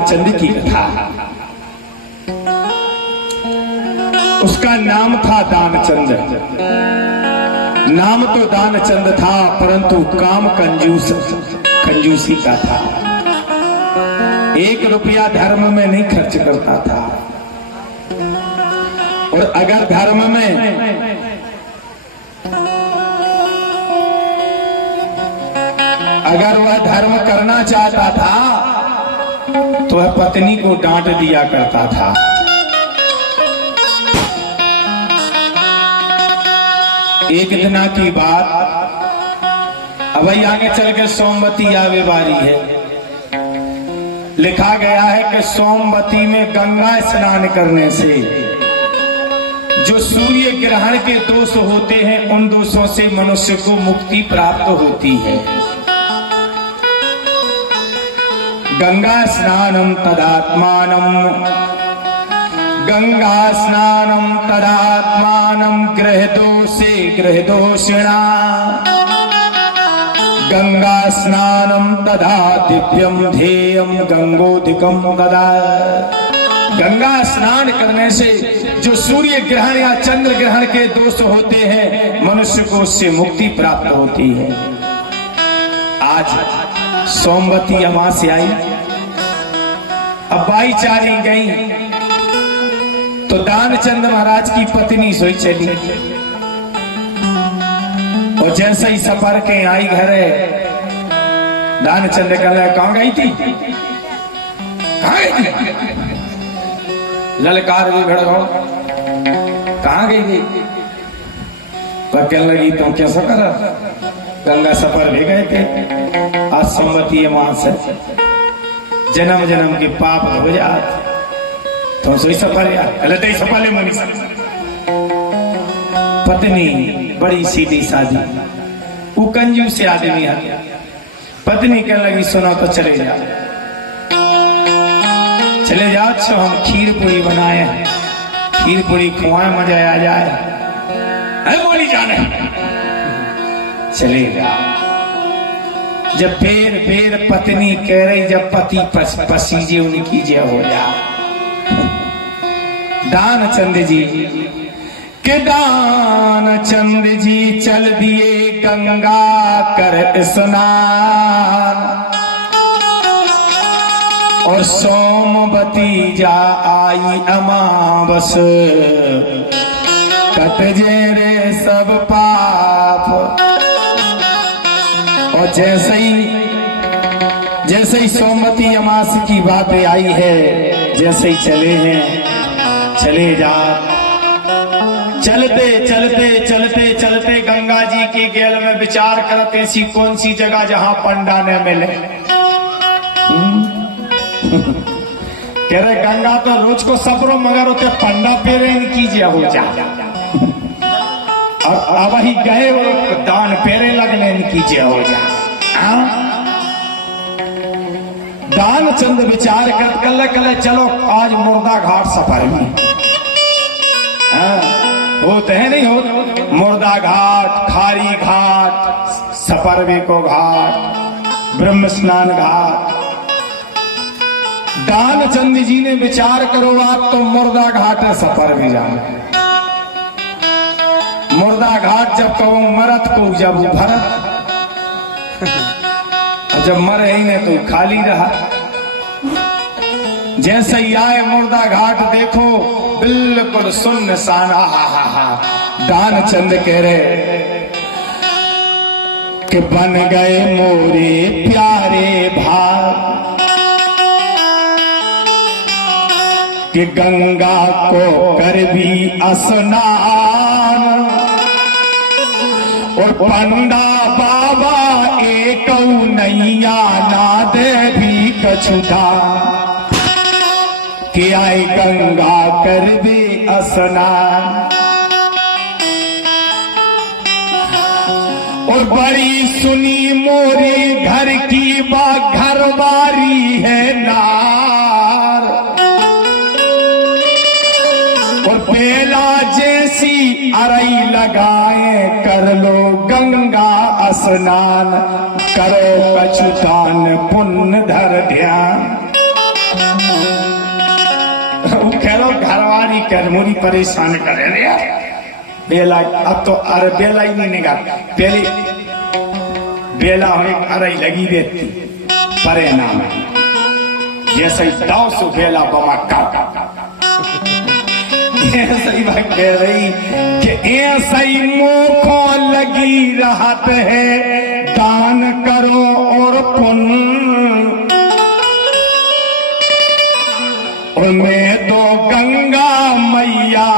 चंद की कथा। उसका नाम था दानचंद। नाम तो दानचंद था परंतु काम कंजूसी का था। 1 रुपया धर्म में नहीं खर्च करता था, और अगर धर्म में अगर वह धर्म करना चाहता था तो वह पत्नी को डांट दिया करता था। एक दिना की बात, अब आगे चल के सोमवती आवे वाली है। लिखा गया है कि सोमवती में गंगा स्नान करने से जो सूर्य ग्रहण के दोष होते हैं उन दोषों से मनुष्य को मुक्ति प्राप्त होती है। गंगा स्नानम तदात्मानम, गंगा स्नानम तदात्मानम ग्रहदोषिणा, गंगा स्नानम तदा दिव्यम ध्येयम गंगोधिकम तदा। गंगा स्नान करने से जो सूर्य ग्रहण या चंद्र ग्रहण के दोष होते हैं मनुष्य को उससे मुक्ति प्राप्त होती है। आज सोमवती अमावस्या आई, अब बाई चारी गई तो दानचंद महाराज की पत्नी सोई चली, और जैसे ही सफर के आई घरे, दानचंद कह रहे कहां गई थी, कहां गई थी? ललकार भी भड़काओ, कहां गई थी? पर कहने लगी तुम कैसा करा, गंगा सफर ले गए थे, आज सोमवती अमावस्या, जन्म जन्म के पाप हो जात, तो सोई सफर गलत ही सफर मनी। पत्नी बड़ी सीधी सादी, वो कंजूस आदमी है। पत्नी कहने लगी सुनो तो चले जाओ, चले जाओ तो हम खीर पूरी बनाए, खीर पूरी खुआए, मजा आ जाए। है बोली जाने, चले जाओ। जब फिर पत्नी कह रही, जब पति पसीजे उनकी जय हो जा। दानचंद जी के दानचंद जी चल दिए गंगा कर स्नान, और सोमवती जा आई अमावस, कट जे रे सब पाप। और जैसे ही सोमवती अमावस्या की बातें आई है, जैसे ही चले हैं, चले जा। चलते गंगा जी के गेल में विचार करते सी कौन सी जगह जहां पंडा न मिले। कह रहे गंगा तो रोज को सफरो, मगर उते पंडा पेरे कीजिए हो जा। और अब ही गए वो दान पेरे लगने कीजिए हो जा। दानचंद विचार कर कल चलो आज मुर्दा घाट सफर में होते हैं, नहीं हो मुर्दा घाट, खारी घाट, सफरवे को घाट, ब्रह्म स्नान घाट। दानचंद जी ने विचार करो आप तो मुर्दा घाट सफर में जाए। मुर्दा घाट जब कहूं मरत को जब भरत, जब मरे ही ने तो खाली रहा। जैसे ही आए मुर्दा घाट देखो बिल्कुल सुनसान। दानचंद कह रहे कि बन गए मोरे प्यारे भाग, कि गंगा को कर भी स्नान, और पंडा बाबा एक नैया नाद भी कछुता, कि आए गंगा कर भी स्नान। और बड़ी सुनी मोरे घर की घरबारी है नार, और बेला जैसी अरई लगाए कर लो गंगा स्नान, करो कछुतान पुण्य धर ध्यान। खेलो घरवाली कर मुरी परेशान करे रे यार बेला। अब तो अरे बेला ही नहीं निकाल, पहले बेला हो अरे लगी रहती परे नाम जैसे दाव सो बेला बमक्का सही बात कह रही कि ऐसा ही मोखो लगी रहत है दान करो और पुण्य। और मैं तो गंगा मैया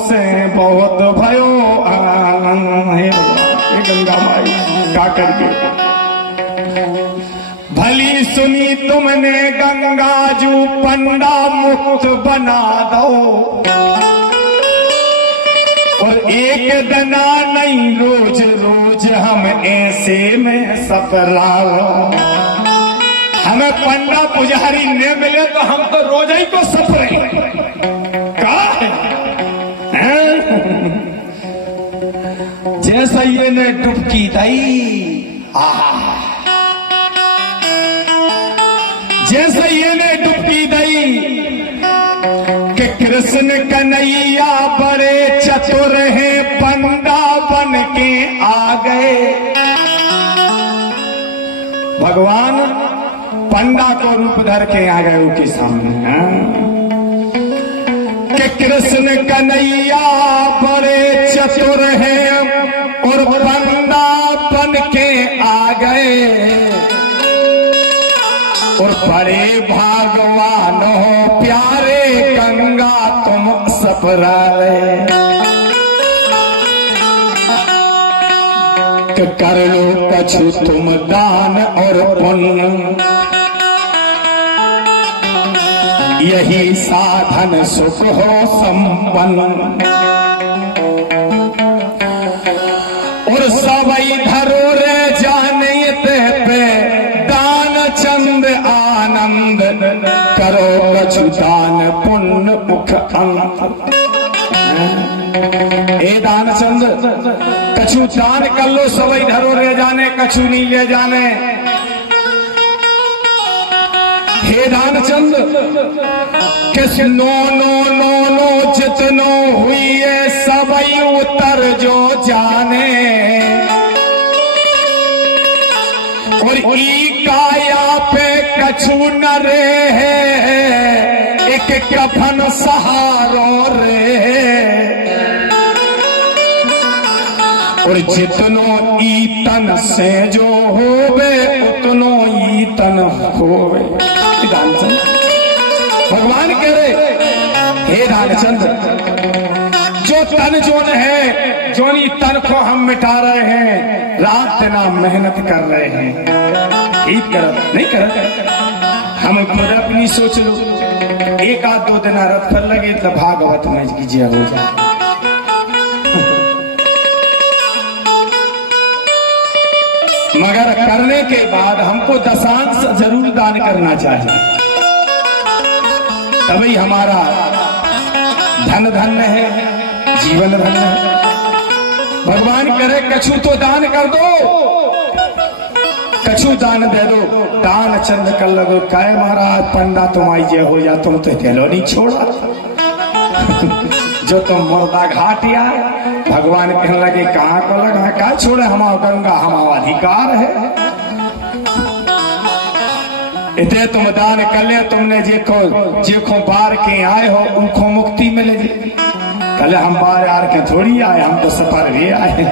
से बहुत भयो आनंद है। गंगा माई का करके भली सुनी तुमने गंगा जू पंडा मुक्त बना दो। और एक दना नहीं रोज रोज हम ऐसे में सफरा लो। हमें पंडा पुजारी न मिले तो हम तो रोज ही को सफरे का है? जैसा ये ने डुबकी दई जैसा ये ने डुबकी दई कि कृष्ण कन्हैया बड़े चतुर हैं पंडा बन के आ गए। भगवान पंडा को रूप धर के आ गए उनके सामने कि कृष्ण कन्हैया बड़े चतुर हैं और पंडा बन के आ गए। और बड़े भगवान हो प्यारे गंगा तुम सफराए। तो कर लो कछु तुम दान और पुण्य यही साधन सुख हो संपन्न। और सबई धरो रे जाने पे दान चंद आनंद करो कछु दान पुण्य मुख अंत। ए दान चंद कछु दान कर लो सबई धरो रे जाने कछु नहीं ले जाने। हे दानचंद किस नो नो नो नो जितनो हुई है सबई उतर जो जाने। और ई काया पे कछु न रे है एक कफन सहारो रे। और जितनो ईतन से जो होवे उतनो ईतन होवे। भगवान कह रहे हे दानचंद जो तन जोन है जोनी तन को हम मिटा रहे हैं रात दिन मेहनत कर रहे हैं ठीक कर नहीं कर हम खुद अपनी सोच लो एक आध दो दिन रथ फल लगे तो भागवत में कीजिए हो जाए। मगर करने के बाद हमको दशांश जरूर दान करना चाहिए तभी हमारा धन धन्य है जीवन धन्य है। भगवान करे कछु तो दान कर दो कछु दान दे दो। दान चंद कर लगो काय महाराज पंडा तुम आई जे हो जा तुम तो तेलो नहीं छोड़ा जो तुम मुर्दा घाटिया भगवान कहने लगे कहाँ को लगा क्या छोड़े हमारा गंगा हमारा अधिकार है। इतने तुम दान कर ले तुमने जेखो बार के आए हो उनको मुक्ति मिलेगी। कल हम बार यार के थोड़ी आए हम तो सफर भी आए।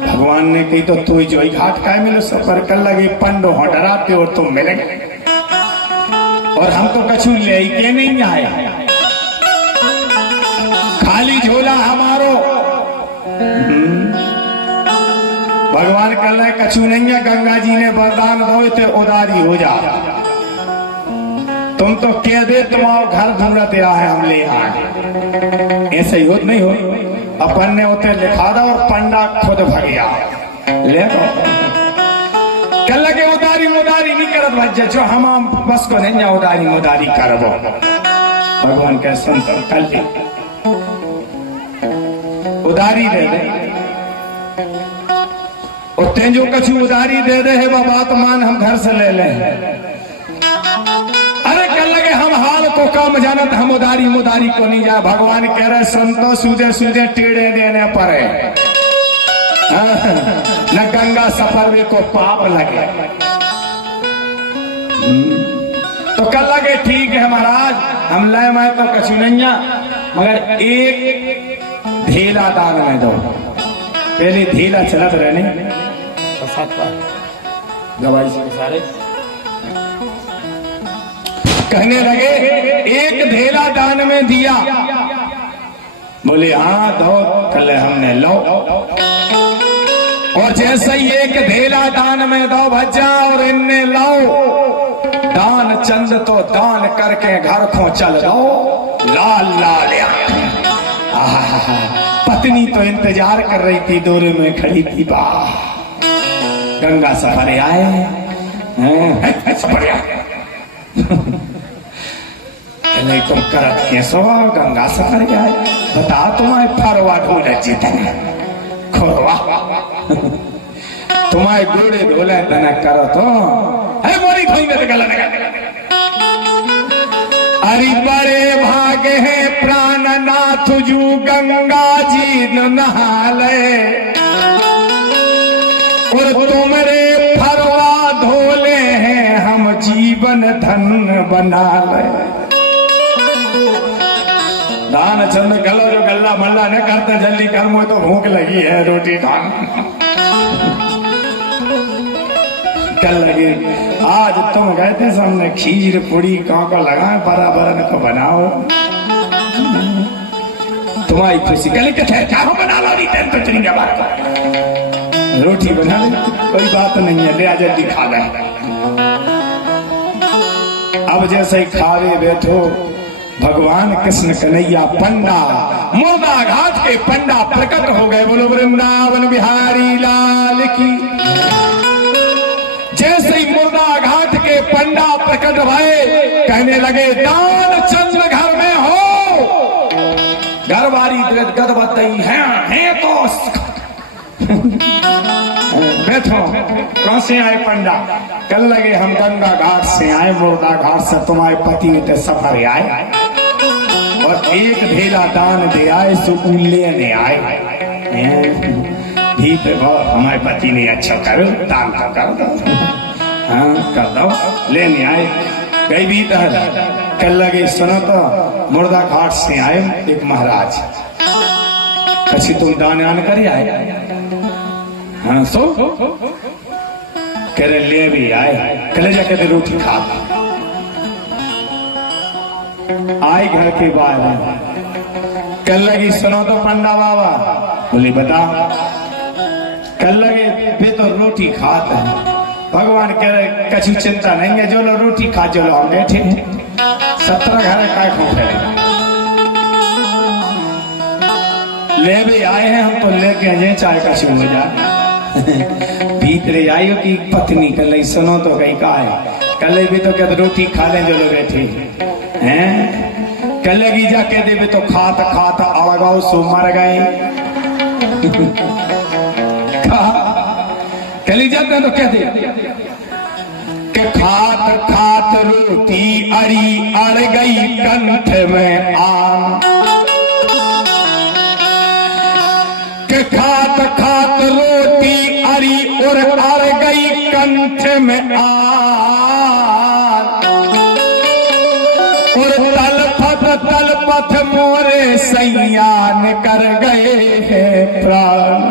भगवान ने कही तो तू जो घाट का मिलो सफर कर लगे पंडो हो डराते और तुम मिलेंगे और हम तो कछु ले के नहीं आए खाली झोला हमारो। भगवान कल रहे कछु नहीं है गंगा जी ने वरदान दो तो उदारी हो जा। तुम तो कह दे तुम्हारा घर ढूंढते आए हम ले आए ऐसे ही होत नहीं हो। अपन ने उते लिखा था और पंडा खुद भग गया ले कल लगे उदारी मुदारी नहीं करत भज्य जो हम बस को नहीं उदारी मुदारी करबो। भगवान कह संत कल उदारी दे दे और तेजो कछु उदारी दे दे है बात मान हम घर से ले ले। अरे कल लगे हम हाल को को काम जानत हम उदारी मुदारी को नहीं जा। भगवान कह रहे संतो सूझे सूझे टेढ़े देने पर न गंगा सफर में को पाप लगे। तो कल लगे ठीक है महाराज हम लाए मैं तो कछु नहीं मगर एक धेला दान में दो। पहले धेला चलत रहने गवाई से सारे कहने लगे एक धेला दान में दिया। बोले हाँ दो। कल हमने लो और जैसे ही एक धेला दान में दो भज्जा और इनने लो दान चंद तो दान करके घर को चल दो। लाल लाल पत्नी तो इंतजार कर रही थी दूर में खड़ी थी। वाह गंगा सफर आए सफर नहीं तुम करत कैसो गंगा सफर आए बता तुम्हारे फरवा ढोले जीतने खोरवा तुम्हारे गोड़े ढोले तना करो तो है मोरी खोई में गला अरे बड़े भागे हैं प्राणनाथ जू गंगा जी नहाले और तुमरे फरवा धोले हैं हम जीवन धन बना ले। दान चंद गलो जो गल्ला मल्ला न करते जल्दी कर मुझे तो भूख लगी है रोटी खान कल लगे आज तुम गए थे सामने खीर पूड़ी कौन को लगाए बराबर को बनाओ तुम्हारी खुशी कल क्या बना लो तो चलेंगे रोटी बना ले कोई बात नहीं है ले जल्दी खा ले। अब जैसे ही खावे बैठो भगवान कृष्ण कन्हैया पंडा मुर्दा घाट के पंडा प्रकट हो गए। बोलो वृंदावन बिहारी लाल की। जैसे ही मुर्दा घाट के पंडा प्रकट भये कहने लगे दान चंद्र घर में हो। घरवारी गद बताई है तो बैठो कौन से आए पंडा। कल लगे हम गंगा घाट से आए मुर्दा घाट से तुम्हारे पति उते सफर आए और एक ढेला दान दे आए सो लेने आए भी हमारे पति ने अच्छा करो दान का कर दो हाँ कर दो लेने आए गई भी कल लगे सुनो तो मुर्दा घाट से आए एक महाराज कभी तुम दान आन कर आए हाँ सो कह रहे ले भी आए कले जाके रोटी खा आए घर के बाहर कल लगी सुनो तो पंडा बाबा बोली बता कल लगे वे तो रोटी खाते हैं भगवान कह रहे कछु चिंता नहीं है जो लो रोटी खा जो लो हम बैठे 17 घर काय खोखे ले भी आए हैं हम तो लेके जाए चाय का शुरू हो जा भीतरे आयो की पत्नी कल सुनो तो कहीं का है कल भी तो कहते रोटी खा ले जो लोग बैठे हैं कल की जाके दे तो खात खात अड़गाओ सो मर गए कली जाते तो कहते कि खात खात रोटी अड़ी अड़ गई कंठ में आम के खात खात रोटी अड़ी और अड़ गई कंठ में आम और तलपथ मोरे सैयान कर गए हैं प्राण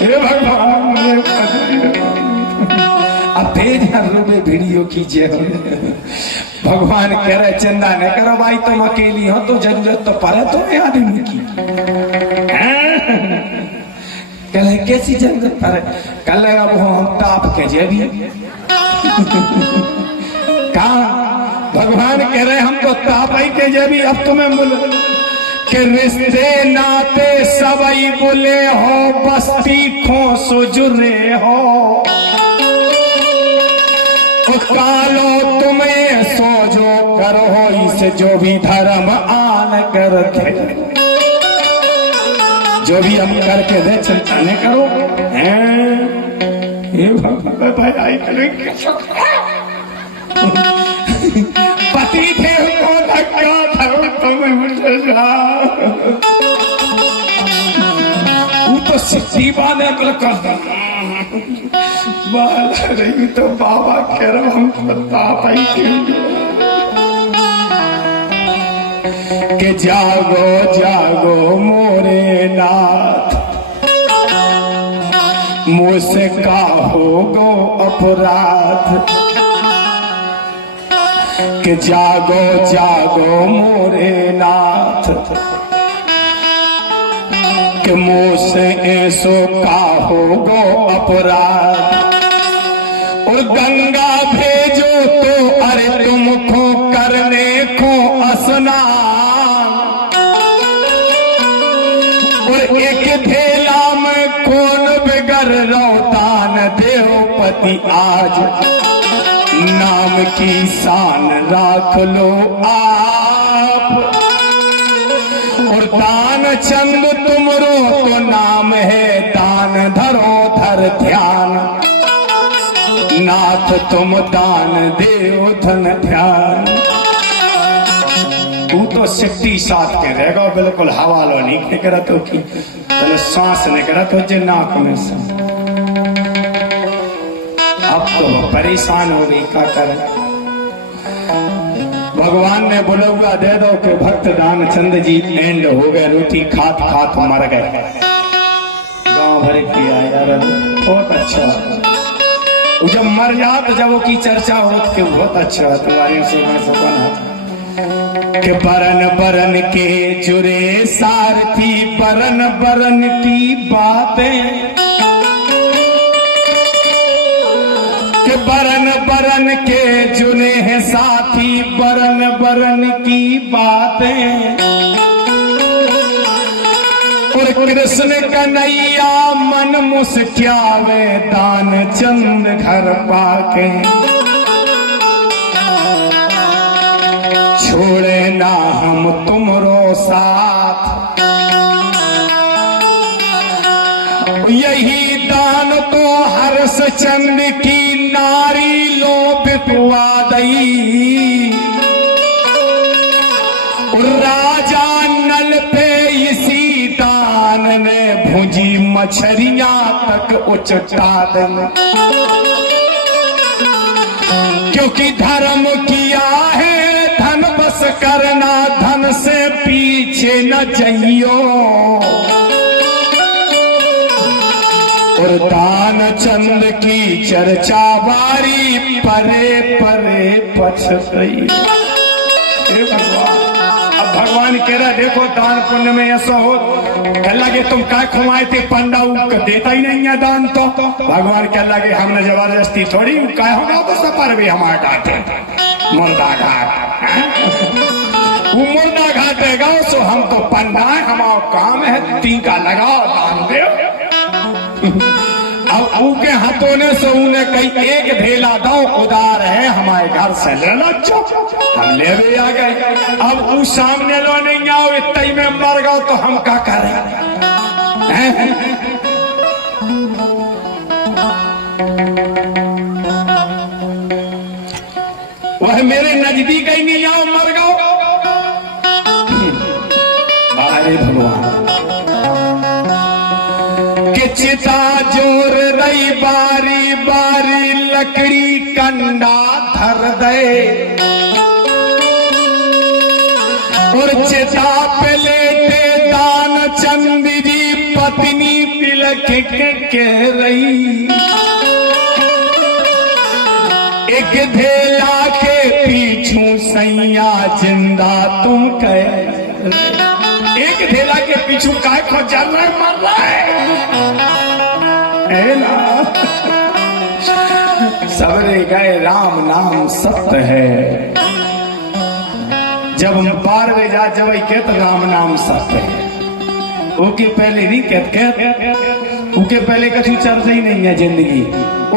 हे भगवान अब भेज रूपे वीडियो कीजिए भगवान कह रहे चिंता न करो भाई तुम अकेली हो तो जरूरत तो पड़े तुम्हें आदमी की कल कैसी जरूरत पड़े कल अब हम ताप के जेबी कहा भगवान कह रहे हम तो ताप ही के जेबी अब तुम्हें बोल के रिश्ते नाते सबई बोले हो बस्ती खो सो जुरे हो कालो तुम्हें सोजो करो इसे जो भी धर्म आन करते जो भी हम करके दे चिंता न करो हे भगवान भाई आई पति थे को धक्का था तुम्हें मुझे वो तो सीबा ने कर रही तो बाबा कह रहा हम बता पाई के जागो जागो मोरे नाथ मुझसे का होगो अपराध के जागो जागो मोरे नाथ के मुझसे ऐसो का होगो अपराध और गंगा भेजो तो अरे तुमको करने को स्नान और एक धेला में कौन बिगर रोतान देवपति आज नाम की शान राख लो आप और दान चंद तुमरो तो नाम है दान धरो धर ध्यान नाथ तुम दान देव धन ध्यान तू तो शक्ति साथ के रहेगा बिल्कुल हवा लो नहीं करा तो की पहले सांस नहीं करा तो जे नाक में से अब तो परेशान हो गई क्या करे भगवान ने बुलौआ दे दो कि भक्त दान चंद जी एंड हो गए रोटी खात खात मर गए गांव भर किया यार बहुत अच्छा जब मर जात जब वो की चर्चा हो के बहुत अच्छा तुम्हारी सुना सपना के बरन बरन के जुरे सारथी बरन बरन की बातें के बरन बरन के जुने हैं साथी बरन बरन की बातें और कृष्ण कन्हैया मन मुस्क्यावे दान चंद घर पाके छोड़े ना हम तुमरो साथ यही दान तो हर्ष चंद की नारी लो बिकवा दई राजा नल पे इसी दान ने भुजी मछलियां तक उचटा दें क्योंकि धर्म किया है धन बस करना धन से पीछे न जाइयो और दान चंद की चर्चा बारी परे परे पछ गई भगवान अब भगवान कह रहा देखो दान पुण्य में ऐसा हो कह लगे तुम क्या खुमाए थे पंडा देता ही नहीं है दान तो भगवान कह लगे हमने जबरदस्ती थोड़ी क्या होगा तो सफर भी हमारे डांटे मुर्दा घाट वो मुर्दा घाट है गाँव सो हम तो पंडा है हमारा काम है टीका लगाओ दान दे अब उनके हाथों ने से उन्हें कई एक ढेला दो उदार है हमारे घर से लेना हम ले भी आ गए अब वो सामने लो नहीं आओ इतने में मर गओ तो हम क्या करें वह मेरे नजदीक ही नहीं आओ मर गओ अरे भगवान चिता जोर रही बारी बारी लकड़ी कंडा धर दे और चिता पे लेटे दान चंद जी पत्नी तिलक के कह रही एक धेला के पीछू सैया जिंदा तुम कह एक धेला के पीछू काय को चल रहा है मर रहा है ना सबरे गए राम नाम सत्य है जब हम पार में जा जब कहत राम नाम सत्य है ओके पहले नहीं कहते उनके पहले कछु चर्चा ही नहीं है जिंदगी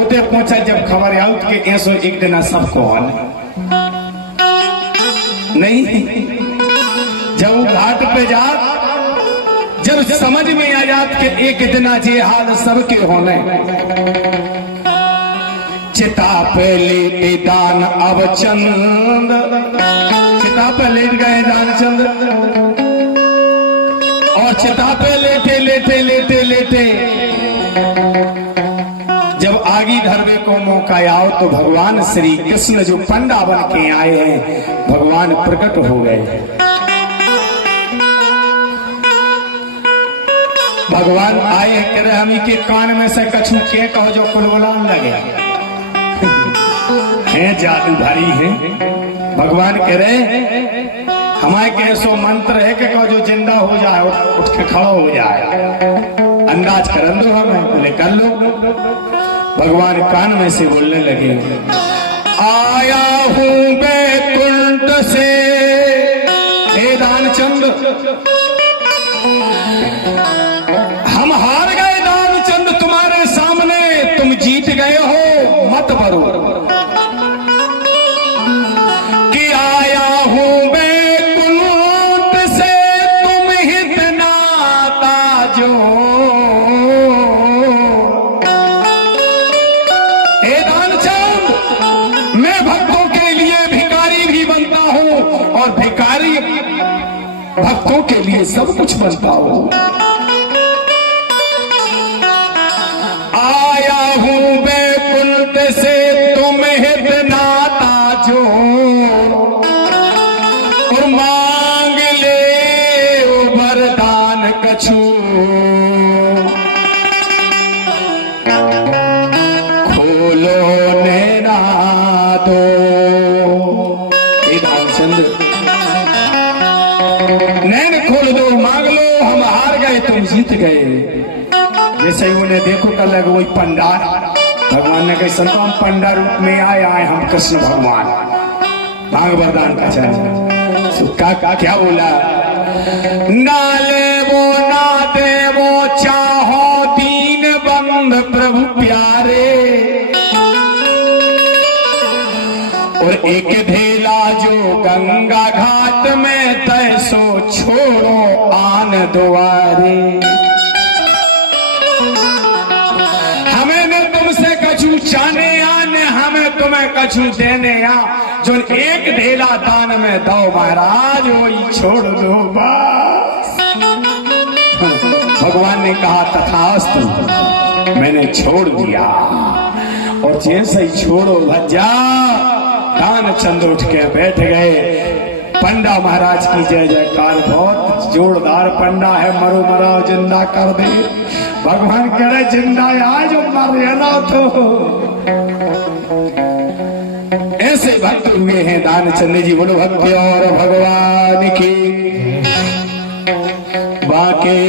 उते पहुंचा जब खबर आउट के ऐसो एक दिन सबको हाल नहीं जब घाट पे जा जब समझ में आ जात के एक दिन जे हाल सबके होने दान अवचंद। चिता पे लेट गए दानचंद और चिता पे लेटे लेटे लेटे लेटे जब आगे धरने को मौका आओ तो भगवान श्री कृष्ण जो पंडा बन के आए हैं भगवान प्रकट हो गए। भगवान आए कह हमी के कान में से कछु के कहो जो कुलबुलान लगे हैं जादू भारी है। भगवान कह रहे हमारे के सो मंत्र है कि कहो जो जिंदा हो जाए उठ के खड़ा हो जाए। अंदाज कर दो हमें बोले कर लो। भगवान कान में से बोलने लगे आया हूं बैकुंठ से हे दानचंद। हम हार गए दानचंद तुम्हारे सामने, तुम जीत गए हो मत भरो कि आया हूं बैकुंठ से तुम हित नाता जो। हे दानचंद मैं भक्तों के लिए भिखारी भी बनता हूं और भिखारी भक्तों के लिए सब कुछ बनता हूं। आया हूं बैकुंठ से तुम हित नाता जो और मांग ले वरदान कछु। खोलो नैना दो। दानचंद नैन खोल दो मांग लो, हम हार गए तुम जीत गए। जैसे ही उन्हें देखो कर लगे वही पंडार। भगवान ने कहा संतों पंडा रूप में आए हम कृष्ण भगवान मांग वरदान का चाहिए। क्या बोला ना ले वो ना दे वो चाहो दीन बंद प्रभु प्यारे और एक धेला जो गंगा घाट में तैसो छोड़ो आन द्वारे। चाने आने हमें तुम्हें कछु देने आ जो एक ढेला दान में दो महाराज वही छोड़ दो बस। भगवान ने कहा तथास्तु मैंने छोड़ दिया और जैसे ही छोड़ो भज्जा दानचंद उठ के बैठ गए। पंडा महाराज की जय जयकार। बहुत जोरदार पंडा है। मरो मराओ जिंदा कर दे। भगवान कह रहे जिंदा आज मर जाना तो ऐसे भक्त हुए हैं दानचंद जी। बोलो भक्ति और भगवान की